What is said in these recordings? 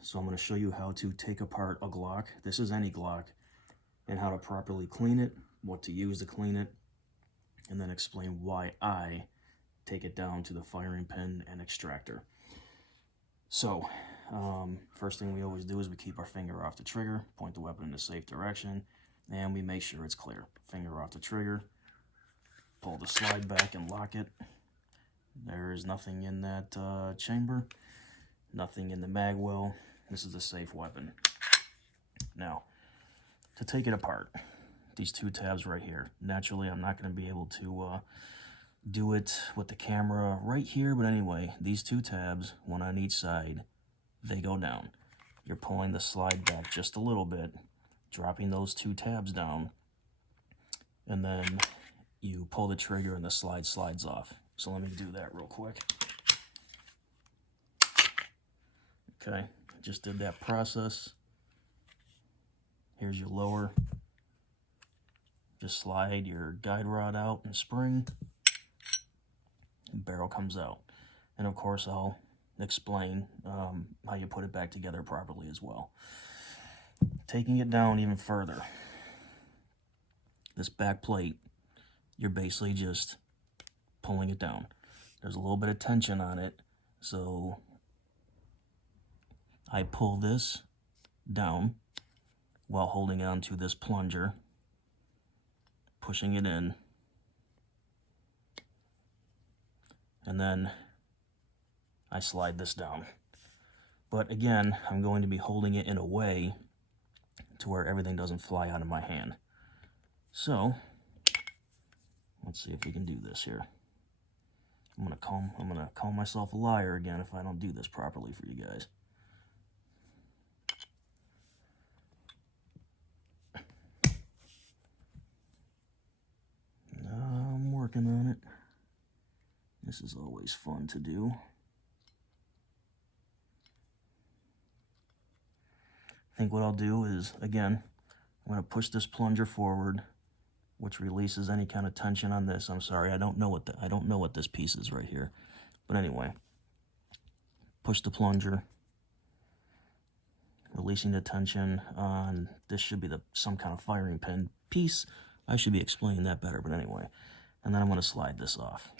So I'm going to show you how to take apart a Glock. This is any Glock, and how to properly clean it, what to use to clean it, and then explain why I take it down to the firing pin and extractor. So first thing we always do is we keep our finger off the trigger, point the weapon in a safe direction, and we make sure it's clear. Finger off the trigger, pull the slide back and lock it. There is nothing in that chamber, nothing in the mag well. This is a safe weapon. Now, to take it apart, these two tabs right here. Naturally, I'm not going to be able to do it with the camera right here, but anyway, these two tabs, one on each side, they go down. You're pulling the slide back just a little bit, dropping those two tabs down, and then you pull the trigger and the slide slides off. So let me do that real quick. Okay, just did that process. Here's your lower. Just slide your guide rod out and spring. Barrel comes out. And of course I'll explain how you put it back together properly as well. Taking it down even further, this back plate, you're basically just pulling it down. There's a little bit of tension on it, so I pull this down while holding on to this plunger, pushing it in, and then I slide this down. But again, I'm going to be holding it in a way to where everything doesn't fly out of my hand. So let's see if we can do this here. I'm gonna call myself a liar again if I don't do this properly for you guys. I'm working on it. This is always fun to do. I think what I'll do is, again, I'm going to push this plunger forward, which releases any kind of tension on this. I'm sorry, I don't know what this piece is right here. But anyway, push the plunger, releasing the tension on this should be some kind of firing pin piece. I should be explaining that better, but anyway. And then I'm going to slide this off.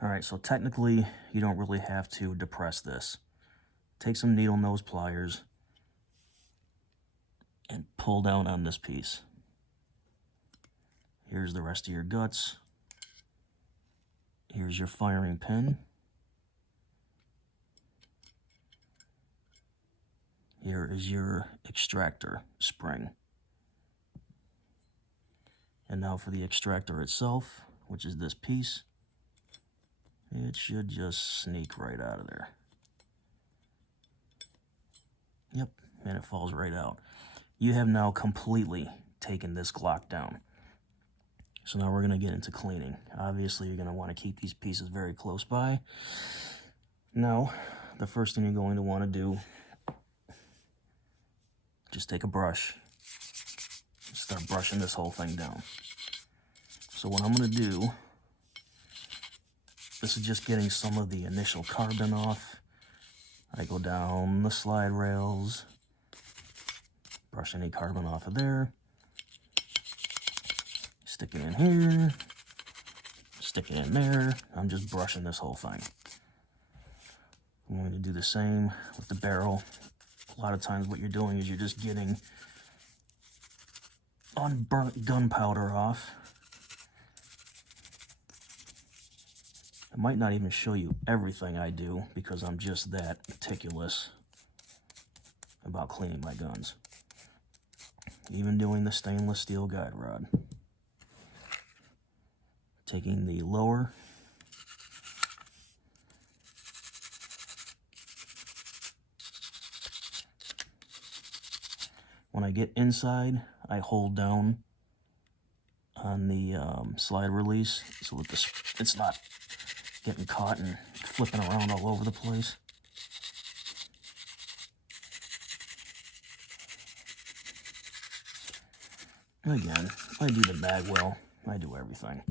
All right, so technically, you don't really have to depress this. Take some needle nose pliers and pull down on this piece. Here's the rest of your guts. Here's your firing pin. Here is your extractor spring. And now for the extractor itself, which is this piece. It should just sneak right out of there. Yep, and it falls right out. You have now completely taken this Glock down. So now we're going to get into cleaning. Obviously, you're going to want to keep these pieces very close by. Now, the first thing you're going to want to do, just take a brush, start brushing this whole thing down. So what I'm going to do, this is just getting some of the initial carbon off. I go down the slide rails, brush any carbon off of there, stick it in here, stick it in there. I'm just brushing this whole thing. I'm going to do the same with the barrel. A lot of times what you're doing is you're just getting unburnt gunpowder off. I might not even show you everything I do because I'm just that meticulous about cleaning my guns. Even doing the stainless steel guide rod. Taking the lower, when I get inside, I hold down on the slide release so that it's not getting caught and flipping around all over the place. Again, I do the mag well, I do everything.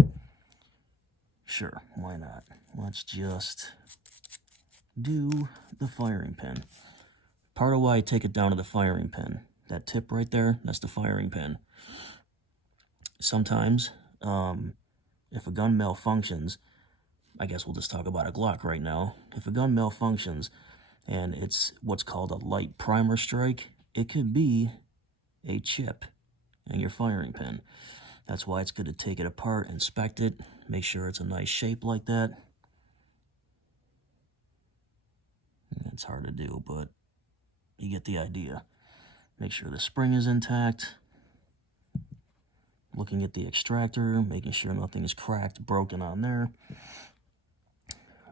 Sure, why not? Let's just do the firing pin. Part of why I take it down to the firing pin, that tip right there, that's the firing pin. Sometimes, if a gun malfunctions, I guess we'll just talk about a Glock right now. If a gun malfunctions and it's what's called a light primer strike, it could be a chip in your firing pin. That's why it's good to take it apart, inspect it, make sure it's a nice shape like that. It's hard to do, but you get the idea. Make sure the spring is intact. Looking at the extractor, making sure nothing is cracked, broken on there.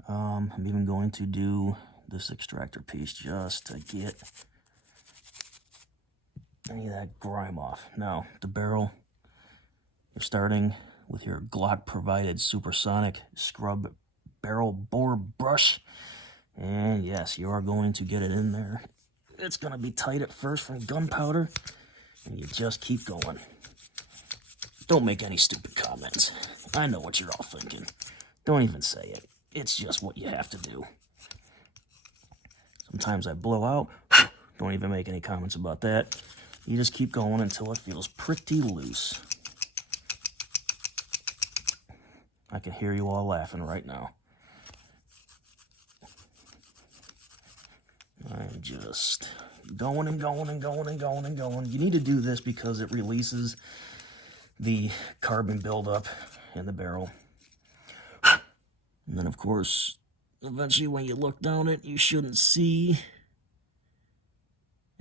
I'm even going to do this extractor piece just to get any of that grime off. Now, the barrel, you're starting with your Glock provided supersonic scrub barrel bore brush. And yes, you are going to get it in there. It's going to be tight at first from gunpowder, and you just keep going. Don't make any stupid comments. I know what you're all thinking. Don't even say it. It's just what you have to do. Sometimes I blow out. Don't even make any comments about that. You just keep going until it feels pretty loose. I can hear you all laughing right now. I'm just going and going and going and going and going. You need to do this because it releases the carbon buildup in the barrel. And then, of course, eventually when you look down it, you shouldn't see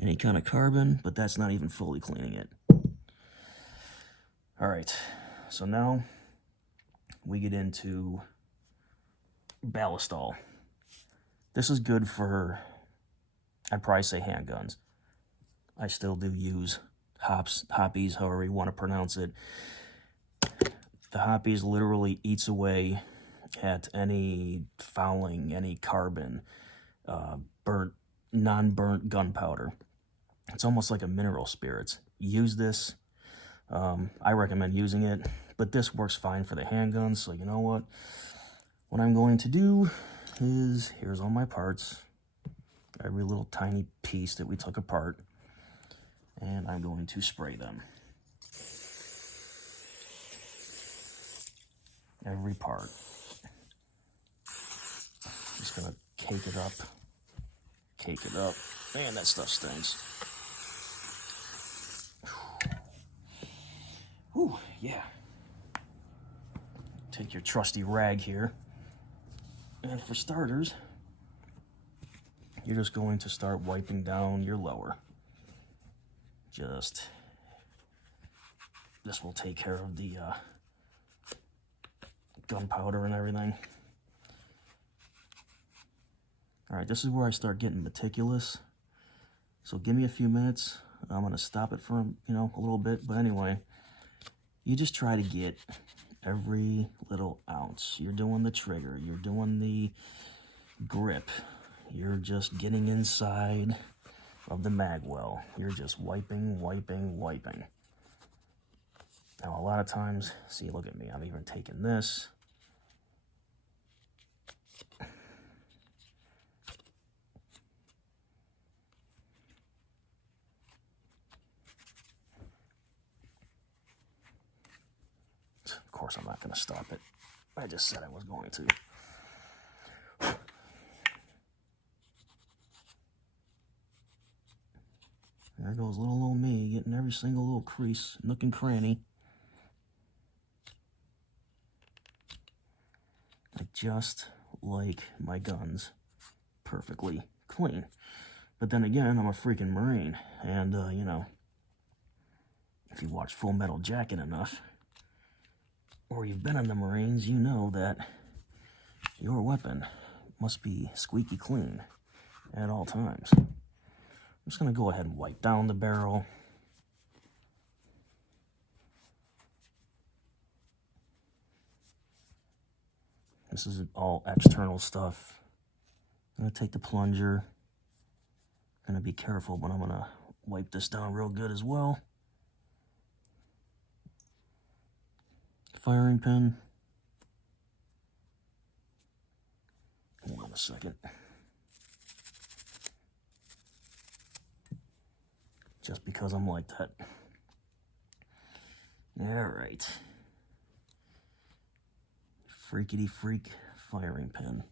any kind of carbon, but that's not even fully cleaning it. All right, so now we get into ballistol. This is good for, I'd probably say, handguns. I still do use hoppies, however you want to pronounce it. The hoppies literally eats away at any fouling, any carbon, burnt, non-burnt gunpowder. It's almost like a mineral spirits. Use this. I recommend using it, but this works fine for the handguns, so you know what? What I'm going to do is, here's all my parts, every little tiny piece that we took apart, and I'm going to spray them. Every part. Just gonna cake it up. Man, that stuff stinks. Whew, yeah. Take your trusty rag here. And for starters, you're just going to start wiping down your lower. This will take care of the gunpowder and everything. All right, this is where I start getting meticulous. So give me a few minutes. I'm gonna stop it for, a little bit. But anyway, you just try to get every little ounce. You're doing the trigger. You're doing the grip. You're just getting inside of the mag well. You're just wiping. Now, a lot of times, see, look at me. I'm even taking this. Of course, I'm not going to stop it. I just said I was going to. There goes little old me, getting every single little crease, nook and cranny. Just like my guns, perfectly clean. But then again, I'm a freaking Marine, and, if you watch Full Metal Jacket enough, or you've been in the Marines, you know that your weapon must be squeaky clean at all times. I'm just going to go ahead and wipe down the barrel. This is all external stuff. I'm going to take the plunger. I'm going to be careful, but I'm going to wipe this down real good as well. Firing pin. a second. Just because I'm like that. Alright. Freakity freak firing pin.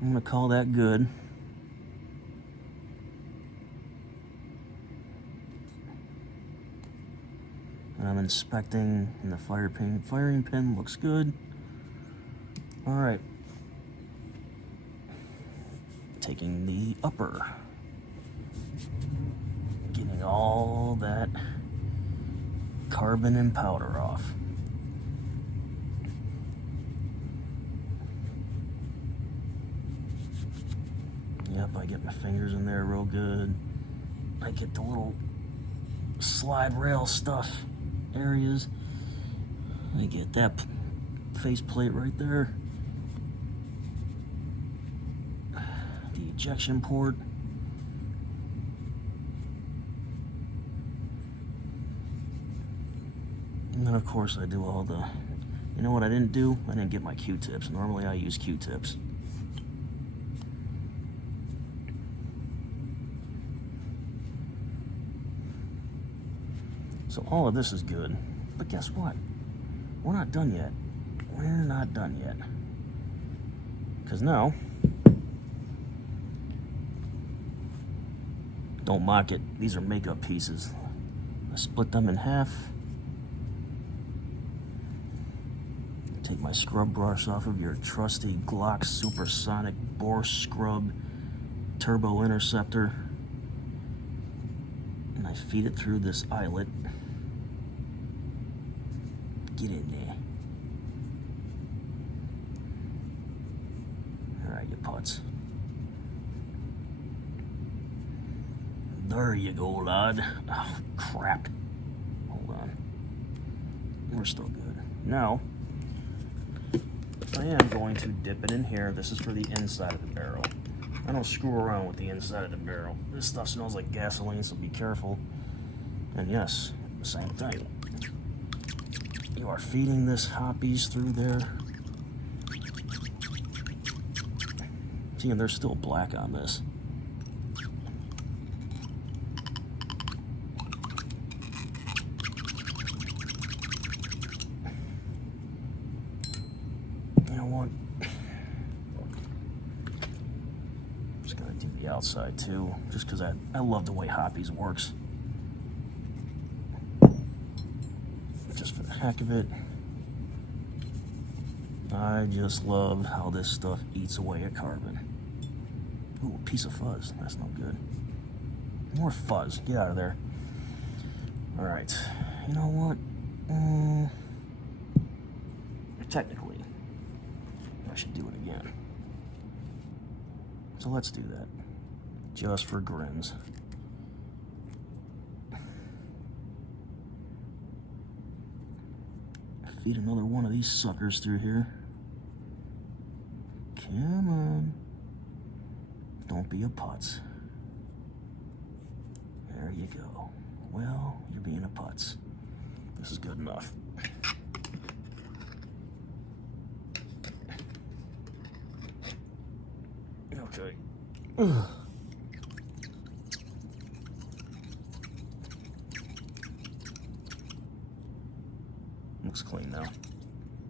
I'm gonna call that good. And I'm inspecting in the firing pin. Firing pin looks good. Alright. Taking the upper. Getting all that carbon and powder off. Yep, I get my fingers in there real good. I get the little slide rail stuff areas. I get that face plate right there. The ejection port. And then of course I do all the, you know what I didn't do? I didn't get my Q-tips. Normally I use Q-tips. So all of this is good, but guess what? We're not done yet. We're not done yet. Because now, don't mock it, these are makeup pieces. I split them in half. Take my scrub brush off of your trusty Glock supersonic bore scrub turbo interceptor. And I feed it through this eyelet. Get in there. Alright, you putz. There you go, lad. Oh, crap. Hold on. We're still good. Now, I am going to dip it in here. This is for the inside of the barrel. I don't screw around with the inside of the barrel. This stuff smells like gasoline, so be careful. And yes, the same thing. You are feeding this hoppies through there. See, and there's still black on this. You know what? I'm just gonna do the outside too, just because I love the way hoppies works. Just for the heck of it. I just love how this stuff eats away at carbon. Ooh, a piece of fuzz. That's no good. More fuzz. Get out of there. Alright. You know what? Technically, I should do it again. So let's do that. Just for grins. Feed another one of these suckers through here. Come on. Don't be a putz. There you go. Well, you're being a putz. This is good enough. Okay. Ugh. Looks clean now.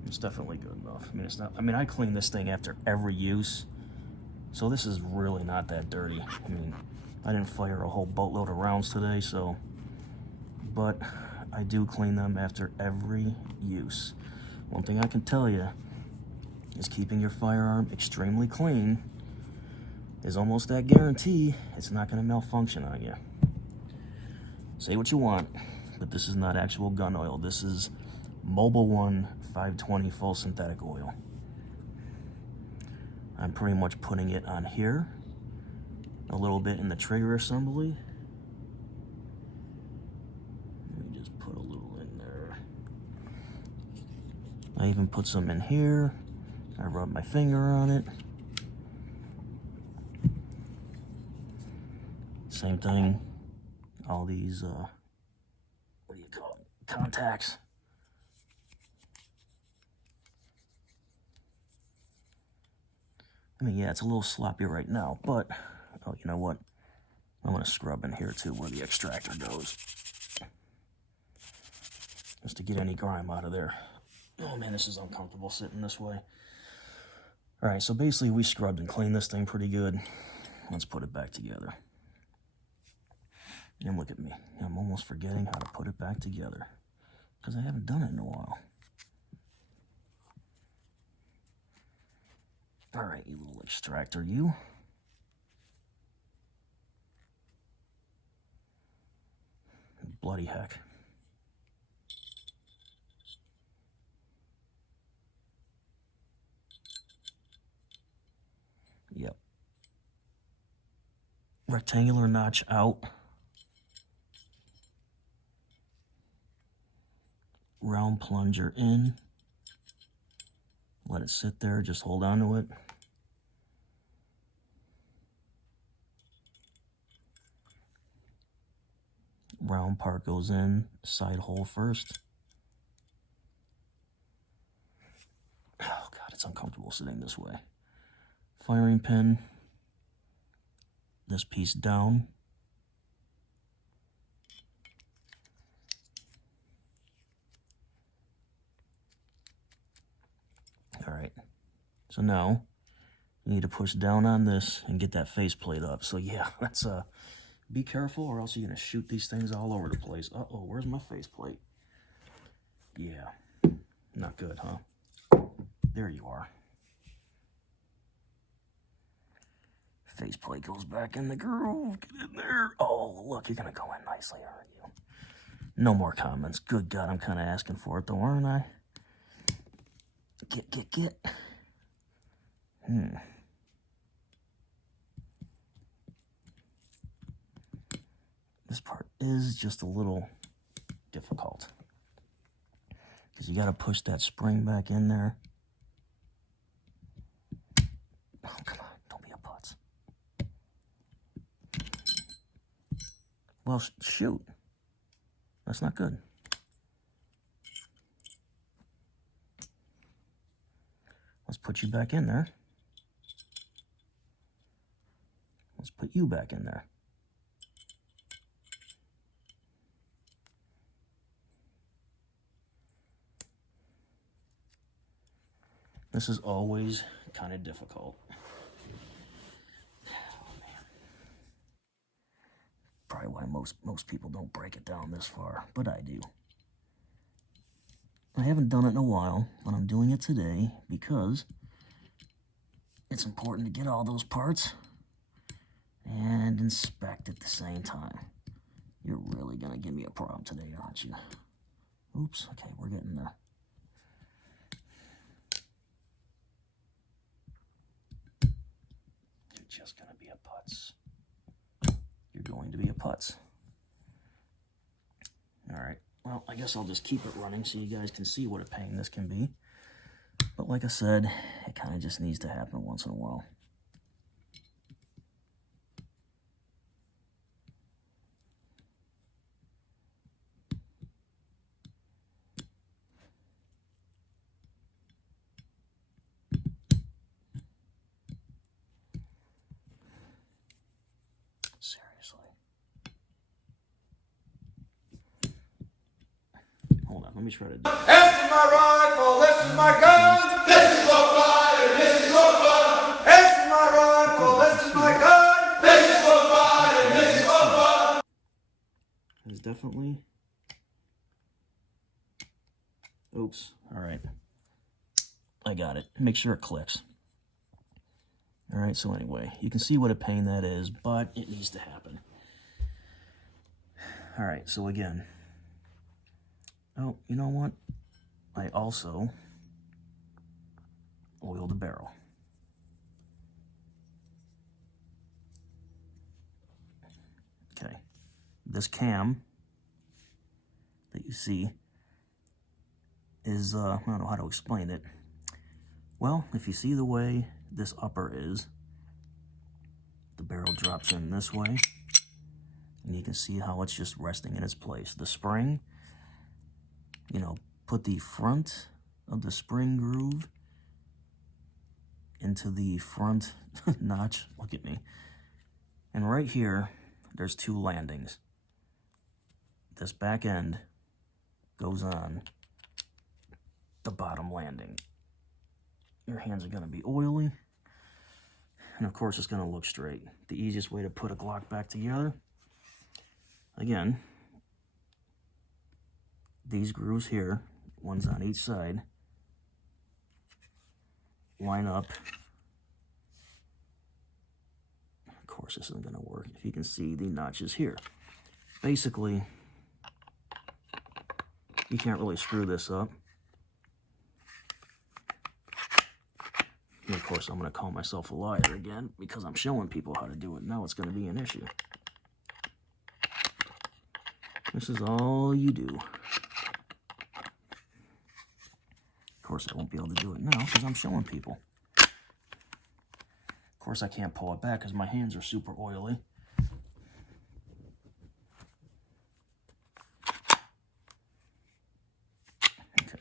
It's definitely good enough. I mean, it's not. I mean, I clean this thing after every use, so this is really not that dirty. I mean, I didn't fire a whole boatload of rounds today, so. But I do clean them after every use. One thing I can tell you is keeping your firearm extremely clean is almost that guarantee it's not going to malfunction on you. Say what you want, but this is not actual gun oil. This is Mobile One 520 full synthetic oil. I'm pretty much putting it on here, a little bit in the trigger assembly. Let me just put a little in there. I even put some in here. I rub my finger on it. Same thing, all these, what do you call it? contacts. I mean, yeah, it's a little sloppy right now, but, oh, you know what? I'm going to scrub in here, too, where the extractor goes. Just to get any grime out of there. Oh, man, this is uncomfortable sitting this way. All right, so basically we scrubbed and cleaned this thing pretty good. Let's put it back together. And look at me. I'm almost forgetting how to put it back together because I haven't done it in a while. All right, you little extractor, you. Bloody heck. Yep. Rectangular notch out. Round plunger in. Let it sit there, just hold on to it. Round part goes in, side hole first. Oh God, it's uncomfortable sitting this way. Firing pin, this piece down. All right, so now you need to push down on this and get that faceplate up. So yeah, that's be careful or else you're gonna shoot these things all over the place. Uh-oh, where's my faceplate? Yeah, not good, huh? There you are. Faceplate goes back in the groove. Get in there. Oh, look, you're gonna go in nicely, aren't you? No more comments. Good God, I'm kind of asking for it though, aren't I? Get. This part is just a little difficult because you got to push that spring back in there. Oh, come on, don't be a putz. Well, shoot. That's not good. Let's put you back in there. Let's put you back in there. This is always kind of difficult. Oh, man. Probably why most people don't break it down this far, but I do. I haven't done it in a while, but I'm doing it today because it's important to get all those parts and inspect at the same time. You're really going to give me a problem today, aren't you? Oops, okay, we're getting there. You're just going to be a putz. You're going to be a putz. All right, well, I guess I'll just keep it running so you guys can see what a pain this can be. But like I said, it kind of just needs to happen once in a while. Seriously. Hold on, let me try to do it. This is my rifle, this is my gun, this is so fire, this is so fun. This is my rifle, this is my gun, this is so fire, this is so fun. There's definitely... Oops, all right. I got it. Make sure it clicks. All right, so anyway, you can see what a pain that is, but it needs to happen. All right, so again, oh, you know what? I also oiled the barrel. Okay, this cam that you see is, I don't know how to explain it. Well, if you see the way this upper is, the barrel drops in this way, and you can see how it's just resting in its place. The spring you know, put the front of the spring groove into the front notch. Look at me. And right here, there's 2 landings. This back end goes on the bottom landing. Your hands are going to be oily. And of course, it's going to look straight. The easiest way to put a Glock back together, again, these grooves here, one's on each side, line up. Of course, this isn't going to work. If you can see the notches here. Basically, you can't really screw this up. And of course, I'm going to call myself a liar again because I'm showing people how to do it. Now it's going to be an issue. This is all you do. Of course, I won't be able to do it now because I'm showing people. Of course, I can't pull it back because my hands are super oily. Okay.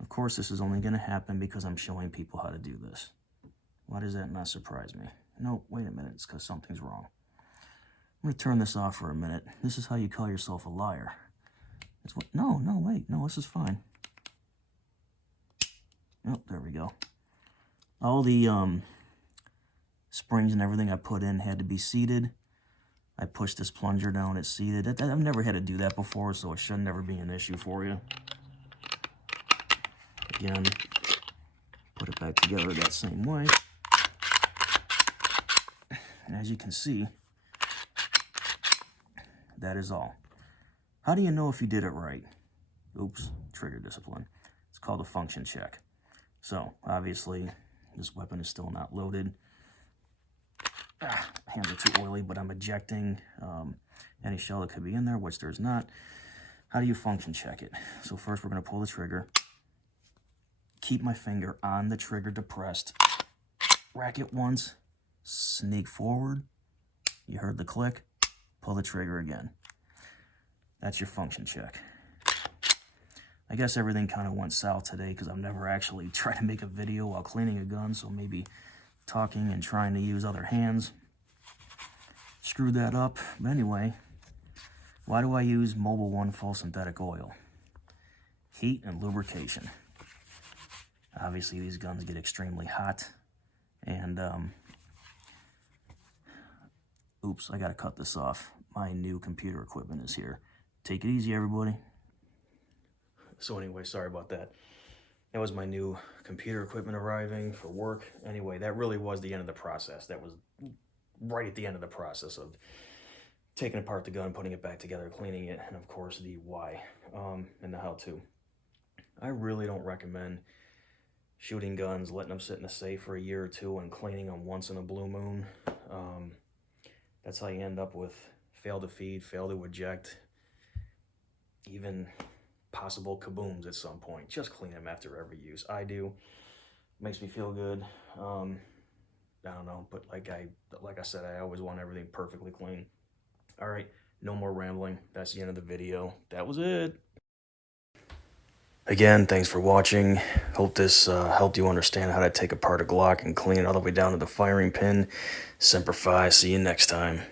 Of course, this is only going to happen because I'm showing people how to do this. Why does that not surprise me? No, wait a minute. It's because something's wrong. I'm going to turn this off for a minute. This is how you call yourself a liar. It's what, no, wait. No, this is fine. Oh, there we go. All the springs and everything I put in had to be seated. I pushed this plunger down, it's seated. I've never had to do that before, so it should never be an issue for you. Again, put it back together that same way. And as you can see, that is all. How do you know if you did it right? Oops, trigger discipline. It's called a function check. So, obviously, this weapon is still not loaded. Hands are too oily, but I'm ejecting any shell that could be in there, which there's not. How do you function check it? So first we're going to pull the trigger. Keep my finger on the trigger depressed. Rack it once. Sneak forward. You heard the click. Pull the trigger again. That's your function check. I guess everything kind of went south today because I've never actually tried to make a video while cleaning a gun, so maybe talking and trying to use other hands screwed that up. But anyway, why do I use Mobil 1 full synthetic oil? Heat and lubrication. Obviously, these guns get extremely hot, and oops, I gotta cut this off. My new computer equipment is here. Take it easy, everybody. So anyway, sorry about that. That was my new computer equipment arriving for work. Anyway, that really was the end of the process. That was right at the end of the process of taking apart the gun, putting it back together, cleaning it, and of course the why and the how-to. I really don't recommend shooting guns, letting them sit in a safe for a year or two, and cleaning them once in a blue moon. That's how you end up with fail to feed, fail to eject, even possible kabooms at some point. Just clean them after every use. I do. Makes me feel good. I don't know, but like I said, I always want everything perfectly clean. All right, no more rambling. That's the end of the video. That was it. Again, thanks for watching. Hope this helped you understand how to take apart a Glock and clean it all the way down to the firing pin. Semper Fi. See you next time.